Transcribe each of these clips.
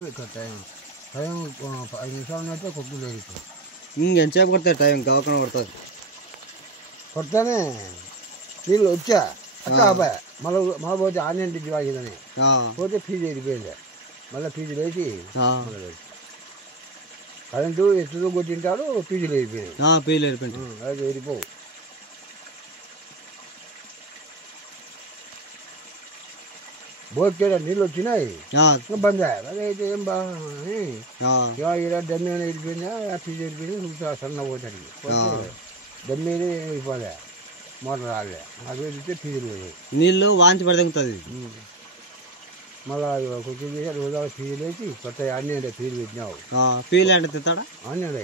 Time time 5 నిమిషాలు అయితే కొద్దిగా లేదు. ఎంతసేపు కొడతాయి టైం గవకన కొడుతుంది కొడతానే నీళ్ళు వచ్చా అక్క అబ్బాయి మళ్ళీ పోతే ఆన్లైన్ టికెట్ వాగిందని పోతే ఫీజు వెళ్ళిపోయింది. మళ్ళీ ఫీజు వేసి కరెంటు ఎత్తుతో కొట్టింటాడు ఫీజులు వెళ్ళిపోయింది. అది వెళ్ళిపోవు. బోట్కేడ నీళ్ళు వచ్చినాయి బంద్ అదే అయితే ఏం బాగా దమ్మి వెళ్ళిపోయిందా ఫీజు వెళ్ళిపోయింది. సన్న పోతాడు దమ్మిది వెళ్ళిపోదా మోటార్ రాలే అది వెళ్తే ఫీజులు పోయాయి. నీళ్ళు వాంచి పడుతుంది. మళ్ళీ కొంచెం చేసి రోజు ఫీజులు వేసి కొత్త ఆన్లైన్ ఫీజు పెట్టినావు. ఫీజు అంటే తిస్తాడా ఆన్లైన్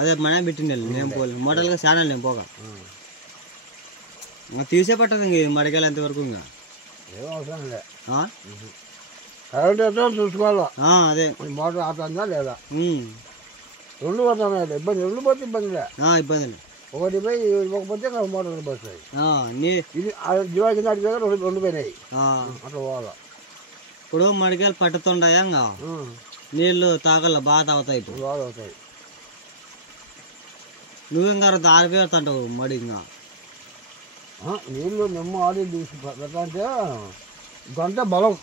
అదే మన పెట్టింది నేను పోలే మోటార్గా ఛానల్ నేను పోగా తీసే పట్టదు ఇంక మడికెళ్ళి ఎంతవరకు ఇంకా ఏం అవసరం లే. కరెంట్ ఎట్లా చూసుకోవాలా అదే మోటార్ ఆడుతుందా లేదా రెండు పడుతున్నాయి ఇబ్బంది. రెండు పోతే ఇబ్బందిలే ఇబ్బంది ఒకటి పోయి ఇవ్వకపోతే మోటార్ పోతాయి. ఇది జీవా కింద రెండు పోయినాయి అట్లా పోవాలా. ఇప్పుడు మడికాయలు పట్టుతుండయా నీళ్ళు తాగల బాగా తాగుతాయి. బాగా అవుతాయి. నువ్వు ఇంకా ఆరిపోతాంటావు మడి ఇంకా నీళ్ళు నిమ్మ ఆడి పెట్టాలంటే గంట బలం.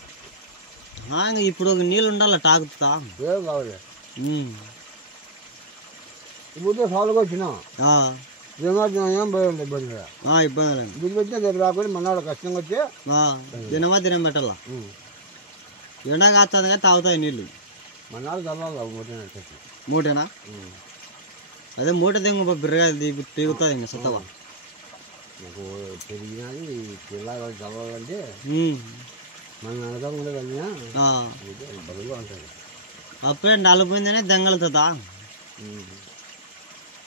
ఇప్పుడు నీళ్ళు ఉండాలి తాగుతా ఏం కావాలి. ఇప్పుడు సాలుగా వచ్చినా ఏం పోయింది ఇబ్బంది ఇబ్బంది దిగి వచ్చినా దగ్గర రాకుండా మన్నాడు కష్టంగా వచ్చి తినమా తినం పెట్టాలా. ఎండ కాస్తుంది కానీ తాగుతాయి నీళ్ళు. మన్నాడు చల్లాలి మూటేనా అదే మూట దిగు బిర్రగా తీగుతుంది ఇంకా సత్తవా నాకు పెరిగినది పిల్లలు చదవాలంటే మన అనకం కూడా కలిగినా బలంగా ఉంటుంది. అప్పుడే నలపోయిందనే దెంగలుతుందా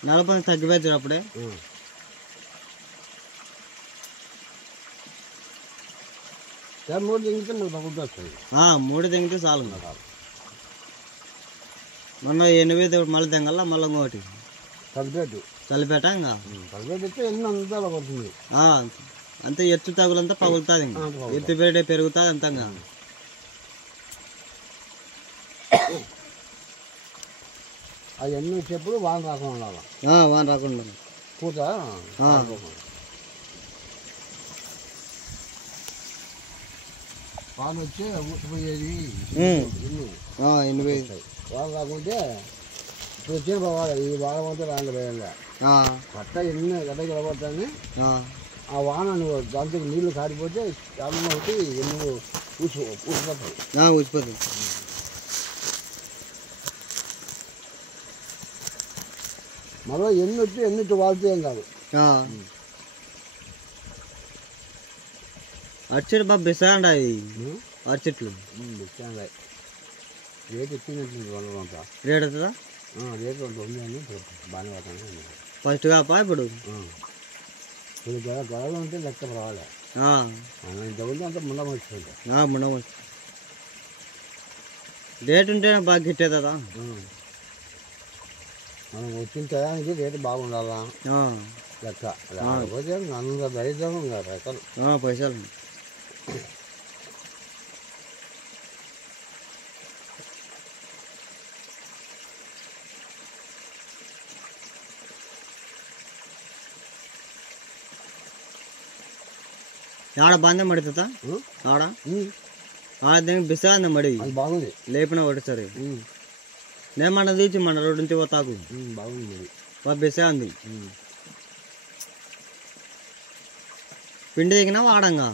నలపై తగ్గిపోతుంది అప్పుడే. మూడు దిగితే మనకు తగ్గుతూ వస్తుంది. మూడు దిగితే చాలు. మొన్న 8 మళ్ళీ దెంగల మళ్ళీ ఇంకోటి చలిపేట ఇంకా కలిపేట ఎన్ని అంతా పడుతుంది. అంతే ఎత్తు తగులంతా పగులుతుంది ఇంకా ఎత్తు పెరిగే పెరుగుతుంది అంతంగా. అవన్నీ వచ్చేప్పుడు వాన రాకుండా ఉండాలి. వాన రాకుండా పూత వాన వచ్చి ఊసిపోయేది ఎన్ని వాన రాకుంటే ఇప్పుడు వచ్చిన పోవాలి. ఈ వాన పోతే రాండి పోయాలి పట్ట ఎన్ని గడ్డ గెలబడతాని ఆ వాన నువ్వు దాంతో నీళ్లు కారిపోతే చాలా ఒకటి ఎన్ని ఊసిపోతాయి. మళ్ళీ ఎన్ని వచ్చి ఎన్నిటి వాళ్తే ఏం కాదు. అరచెట్లు బాగా బెసాండి అవి అరచెట్లు రేట్ ఎక్కినట్టు అంతా రేట్ అవుతుందా రేట్ ఉంది అని బాగానే పడుతుంది. ఫస్ట్ కాపా ఇప్పుడు గొడవలు ఉంటే లెక్క రావాలి. ఇంతకుముందు అంతా ముండమొచ్చింది ముండమొచ్చి రేట్ ఉంటేనే బాగా గిట్టేదా. మనం వచ్చిన టయానికి రేటు బాగుండాలా లెక్క లేకపోతే అంత దరిద్రం రెక్కలు పైసలు. ఆడ బాగానే మడుతుందా ఆడ దగ్గర బిసగా మడి బాగుంది లేపిన ఒకటిసారి నేను మన తీసి మన రోడ్డు నుంచి పోతాకు బాగుంది బిసగా ఉంది. పిండి దిగినా వాడంగా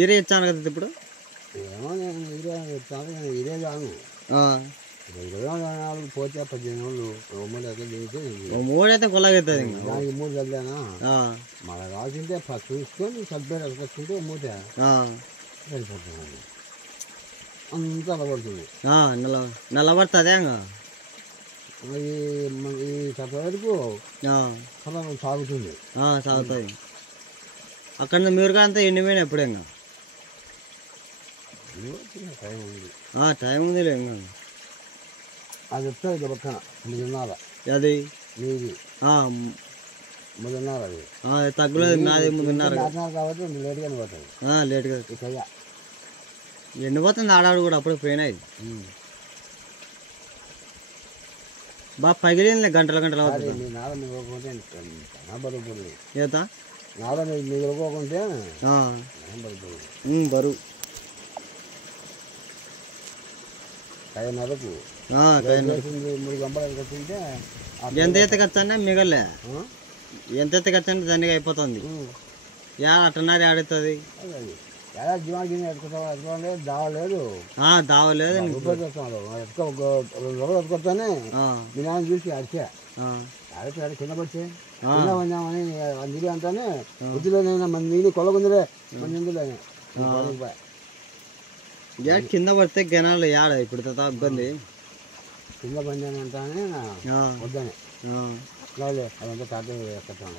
ఈరే ఇచ్చాను కదా ఇప్పుడు. ఏమో నేను ఇదే రాను పోతే 18 రోజులు మూడైతే కొల్లగవుతుంది. దానికి 3 చదివానా మళ్ళీ రాసింటే చూసుకొని సబ్జెక్ట్ ఎక్కడుంటే మూత సరిపోతుంది. అంతా నల్లబడుతుంది నల్లబడుతుంది. ఈ సత్త వరకు సాగుతుంది సాగుతుంది. అక్కడ మీరు అంతా ఎండిపోయినా ఎప్పుడే ఇంకా టైం ఉంది. టైం ఉంది ఇంకా అది వస్తుంది పక్కన 3:30 అది నీది 3:30 అది తగ్గలేదు. నాది 3:30 కాబట్టి లేట్గానే పోతుంది. లేట్గా ఎండిపోతుంది ఆడాడు కూడా అప్పుడు పోయినాయి బాగా పగిలింది గంటల గంటల ఈత మిగలుకోకుంటే బరువు కైనరకు 3 గంటలు కట్టింటే ఎంత ఎత్తకొచ్చా మిగలే ఎంత ఎత్తకొచ్చా దానికి అయిపోతుంది అట్టన్నారు ఆడుతుంది దావలేదు దావలేదు ఎత్తుకొస్తానే మీ నాన్న చూసి అరిచా అరిచి కింద పడితే కింద పడినామని అందుకే అంటానే వద్దులేనైనా మన నీళ్ళు కొలకుందిలే మన ఎందులోనే కింద పడితే గనాలు ఏడ ఇప్పుడు ఇబ్బంది కింద పడినానంటానే వద్దనే అదంతా తాత ఎక్కడం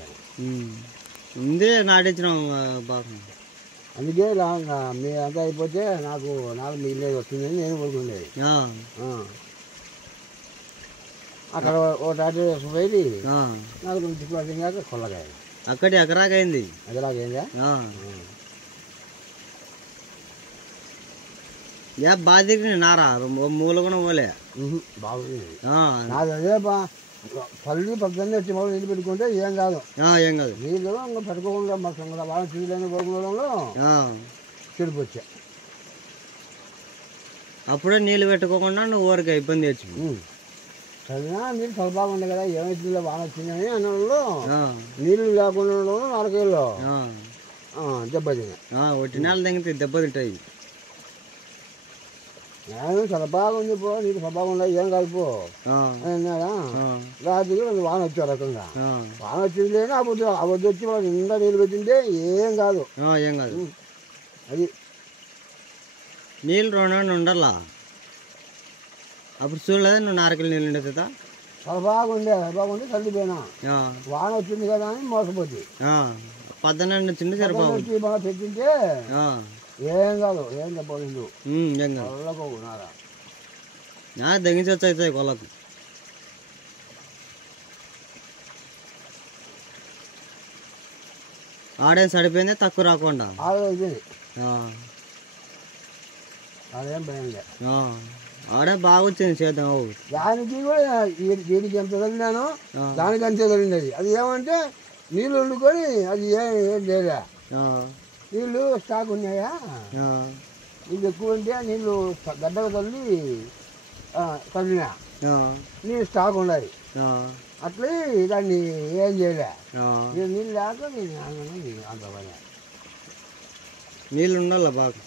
ఉంది నాటించినాం బాగా అందుకే మీ అంతా అయిపోతే నాకు మిగిలేదు వస్తుందని నేను కోరుకునేది అక్కడ ఓ టాటా పోయి నాకు 2 చిక్కులు కాక కొల్లగాయ అక్కడి ఎకరాకైంది బాగా దిగిన నారా మూల కూడా పోలే బాగుంది నాది అదే పల్లి పక్కనే వచ్చి మొదలు నీళ్ళు పెట్టుకుంటే ఏం కాదు నీళ్ళు ఇంకా పెట్టుకోకుండా మా సంగతి వాళ్ళ తీరులైన కోరుకోవడంలో చెడుపు వచ్చా అప్పుడే నీళ్ళు పెట్టుకోకుండా నువ్వు ఊరికి ఇబ్బంది వచ్చి చదివినా నీళ్ళు చాలా బాగుండే కదా ఏమైతుందో బాగా వచ్చిందని అన్నలో నీళ్ళు లేకుండా 4 ఏళ్ళు దెబ్బ తిన్నా ఒకటి నెల తగ్గితే దెబ్బ తింటాయి నేను చాలా బాగుంది పో నీకు చాలా బాగుండా ఏం కాదు పో అన్నాడా రాత్రికి వాన వచ్చారు రకంగా వాన వచ్చింది లేని అబద్ధం వచ్చి వాళ్ళు నిండా నీళ్ళు పెట్టింటే ఏం కాదు అది నీళ్ళు 2 ఉండాలా అప్పుడు చూడలేదా నువ్వు 4 కిలో నీళ్ళు ఉండేది చాలా బాగుంది చల్లిపోయినా వాన వచ్చింది కదా అని మోసపోతుంది 12 వచ్చింది సరిపోతుంది బాగా పెట్టింటే ఏం కాదు ఏం చెప్పలేదు దగించి వచ్చాయి కొలకు ఆడేం సడిపోయింది తక్కువ రాకుండా అదేం భయం ఆడే బాగా వచ్చింది చేద్దాం దానికి కూడా దీనికి ఎంత తగిలినానో దానికి అంతే తగిలినది అది ఏమంటే నీళ్ళు వండుకొని అది ఏం లేదా నీళ్ళు స్టాక్ ఉన్నాయా నీళ్ళు ఎక్కువ ఉంటే నీళ్ళు గడ్డగా తల్లినా నీళ్ళు స్టాక్ ఉన్నాయి అట్లే దాన్ని ఏం చేయలే నీళ్ళు లేక నేను అంత పని నీళ్ళు ఉండాలి బాగా